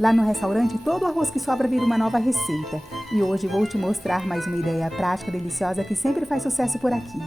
Lá no restaurante, todo arroz que sobra vira uma nova receita. E hoje vou te mostrar mais uma ideia prática, deliciosa, que sempre faz sucesso por aqui.